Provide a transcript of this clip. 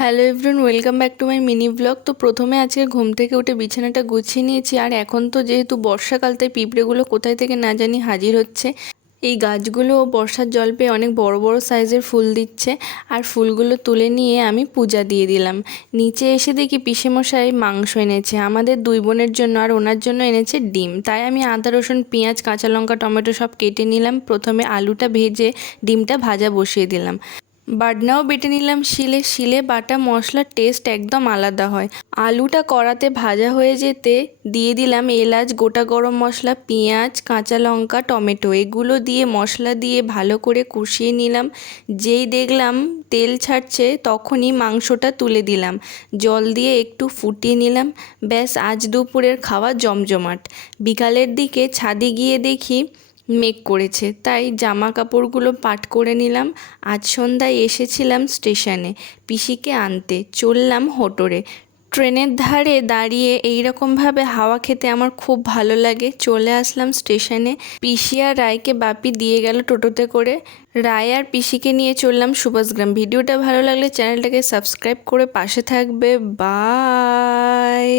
Hello everyone, welcome back to my mini blog. তো প্রথমে আজকে ঘুম থেকে উঠে বিছানাটা গুছিয়ে নিয়েছি। আর এখন তো যেহেতু বর্ষাকাল, তাই পিঁপড়েগুলো কোথায় থেকে না জানি হাজির হচ্ছে। এই গাছগুলো বর্ষার জল পেয়ে অনেক বড় বড় সাইজের ফুল দিচ্ছে। আর ফুলগুলো তুলে নিয়ে আমি পূজা দিয়ে দিলাম। নিচে এসে দেখি পিসেমশাই মাংস এনেছে আমাদের দুই বোনের জন্য, আর ওনার জন্য এনেছে ডিম। তাই আমি আদা রসুন পেঁয়াজ কাঁচা লঙ্কা টমেটো সব কেটে নিলাম। প্রথমে আলুটা ভেজে ডিমটা ভাজা বসিয়ে দিলাম। বাটনাও বেটে নিলাম শিলে। শিলে বাটা মশলার টেস্ট একদম আলাদা হয়। আলুটা কড়াতে ভাজা হয়ে যেতে দিয়ে দিলাম এলাচ, গোটা গরম মশলা, পেঁয়াজ, কাঁচা লঙ্কা, টমেটো। এগুলো দিয়ে মশলা দিয়ে ভালো করে কষিয়ে নিলাম। যেই দেখলাম তেল ছাড়ছে তখনই মাংসটা তুলে দিলাম। জল দিয়ে একটু ফুটিয়ে নিলাম। ব্যাস, আজ দুপুরের খাওয়া জমজমাট। বিকালের দিকে ছাদে গিয়ে দেখি মেঘ করেছে, তাই জামা কাপড়গুলো পাট করে নিলাম। আজ সন্ধ্যায় এসেছিলাম স্টেশনে পিসিকে আনতে। চললাম হোটোরে। ট্রেনের ধারে দাঁড়িয়ে এইরকমভাবে হাওয়া খেতে আমার খুব ভালো লাগে। চলে আসলাম স্টেশনে। পিসি আর রায়কে বাপি দিয়ে গেল টোটোতে করে। রায় আর পিসিকে নিয়ে চললাম সুভাষগ্রাম। ভিডিওটা ভালো লাগলে চ্যানেলটাকে সাবস্ক্রাইব করে পাশে থাকবে। বাই।